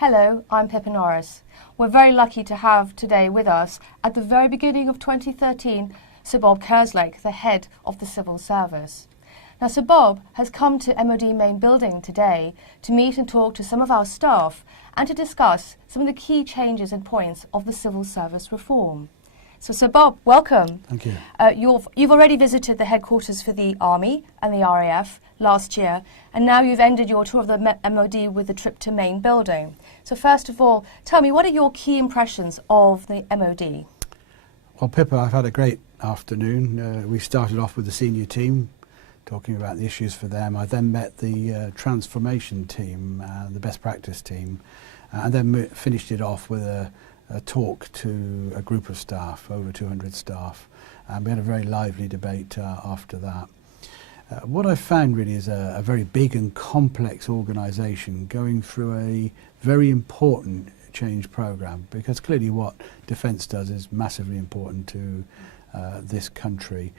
Hello, I'm Pippa Norris. We're very lucky to have today with us, at the very beginning of 2013, Sir Bob Kerslake, the head of the Civil Service. Now, Sir Bob has come to MOD Main Building today to meet and talk to some of our staff and to discuss some of the key changes and points of the Civil Service reform. So, Sir Bob, welcome. Thank you. You've already visited the headquarters for the Army and the RAF last year, and now you've ended your tour of the MOD with a trip to Main Building. So first of all, tell me, what are your key impressions of the MOD? Well, Pippa, I've had a great afternoon. We started off with the senior team, talking about the issues for them. I then met the transformation team, the best practice team, and then finished it off with a talk to a group of staff, over 200 staff, and we had a very lively debate after that. What I found really is a very big and complex organisation going through a very important change programme, because clearly what defence does is massively important to this country.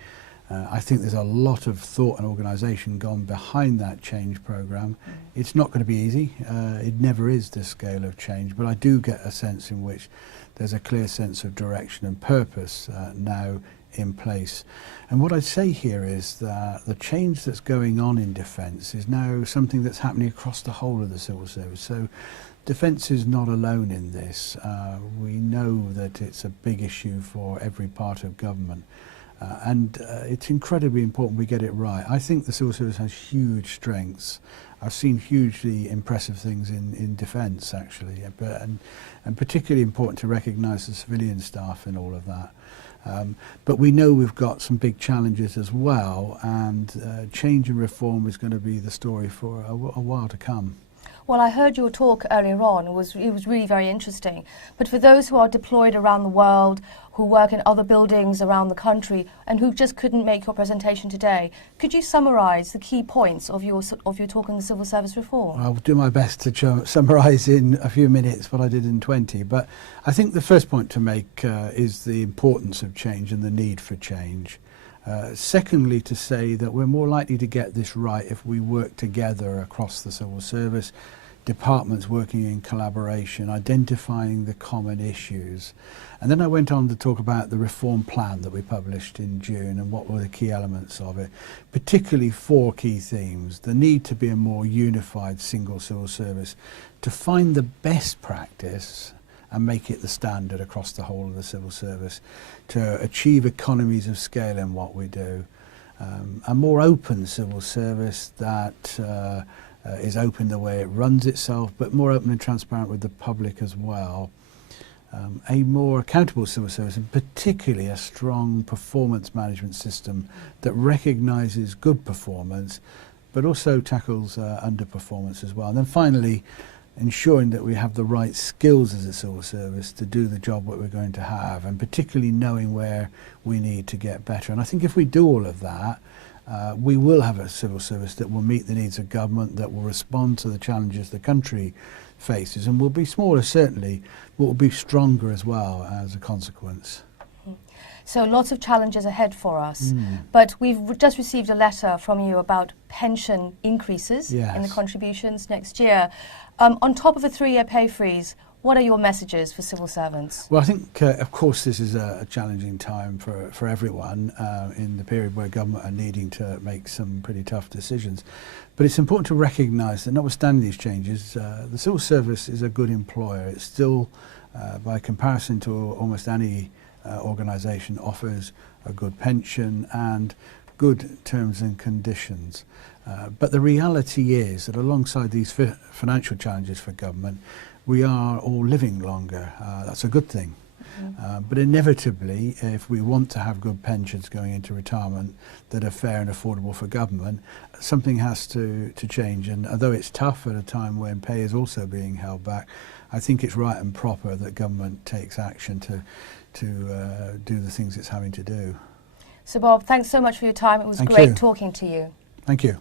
I think there's a lot of thought and organisation gone behind that change programme. It's not going to be easy. It never is this scale of change, but I do get a sense in which there's a clear sense of direction and purpose now in place. And what I'd say here is that the change that's going on in defence is now something that's happening across the whole of the civil service. So defence is not alone in this. We know that it's a big issue for every part of government. And it's incredibly important we get it right. I think the civil service has huge strengths. I've seen hugely impressive things in defence, actually, and particularly important to recognise the civilian staff in all of that. But we know we've got some big challenges as well, and change and reform is going to be the story for a while to come. Well, I heard your talk earlier on. It was really very interesting. But for those who are deployed around the world, who work in other buildings around the country, and who just couldn't make your presentation today, could you summarise the key points of your talk on the civil service reform? I'll do my best to summarise in a few minutes what I did in 20. But I think the first point to make is the importance of change and the need for change. Secondly, to say that we're more likely to get this right if we work together across the civil service, departments working in collaboration, identifying the common issues. And then I went on to talk about the reform plan that we published in June and what were the key elements of it, particularly 4 key themes: the need to be a more unified single civil service, to find the best practice and make it the standard across the whole of the civil service, to achieve economies of scale in what we do, a more open civil service that is open the way it runs itself, but more open and transparent with the public as well, a more accountable civil service, and particularly a strong performance management system that recognises good performance, but also tackles underperformance as well. And then finally, ensuring that we have the right skills as a civil service to do the job that we're going to have, and particularly knowing where we need to get better. And I think if we do all of that, we will have a civil service that will meet the needs of government, that will respond to the challenges the country faces, and will be smaller certainly, but will be stronger as well as a consequence. So lots of challenges ahead for us, but we've just received a letter from you about pension increases in the contributions next year. On top of a 3-year pay freeze, what are your messages for civil servants? Well, I think, of course, this is a challenging time for everyone in the period where government are needing to make some pretty tough decisions. But it's important to recognise that notwithstanding these changes, the civil service is a good employer. It's still, by comparison to almost any organisation, offers a good pension and good terms and conditions. But the reality is that alongside these financial challenges for government, we are all living longer. That's a good thing. But inevitably, if we want to have good pensions going into retirement that are fair and affordable for government, something has to change. And although it's tough at a time when pay is also being held back, I think it's right and proper that government takes action to do the things it's having to do. So Bob, thanks so much for your time. It was great talking to you. Thank you.